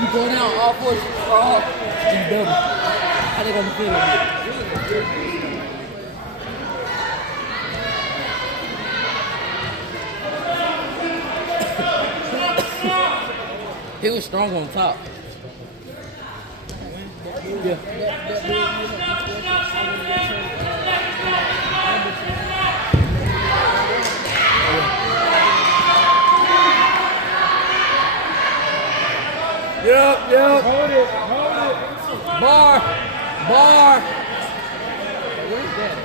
You go down all four off, you double. How they gonna feel it? He was strong on top. Yeah. Yep. Hold it. Bar.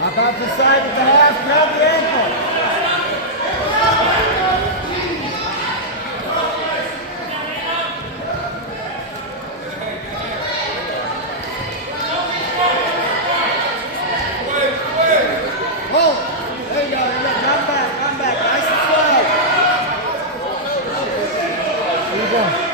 About the side with the half, grab the ankle. Hold it. There you go. Come back. Nice and slow. Where you going?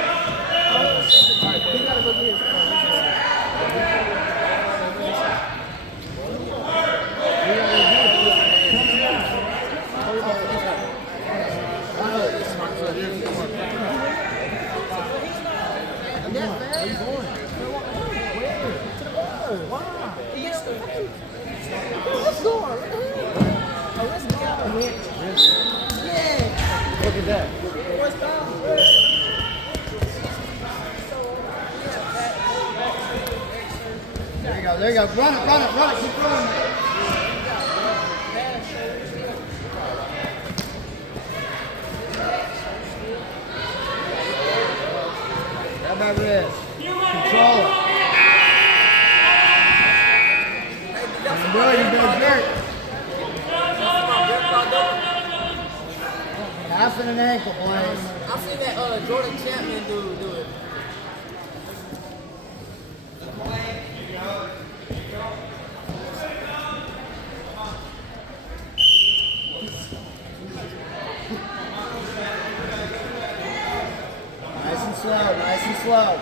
Look at that. There you go. Run it. Keep running. Grab that wrist. Control it. You're doing great. Half and an ankle, boys. I've seen that Jordan Chapman do it. Nice and slow.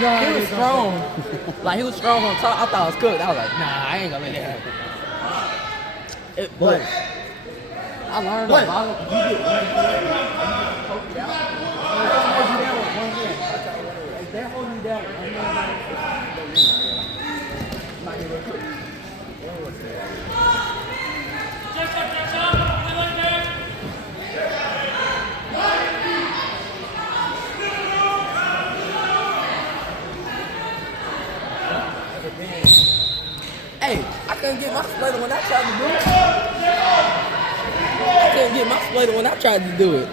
He was strong. Like, he was strong on top. I thought it was cooked. I was like, nah, I ain't gonna let that happen. But I learned a lot of you get one hand, you get out. If they're holding you down with one hand, you might get real quick. Hey, I couldn't get my splitter when I tried to do it. I couldn't get my splitter when I tried to do it.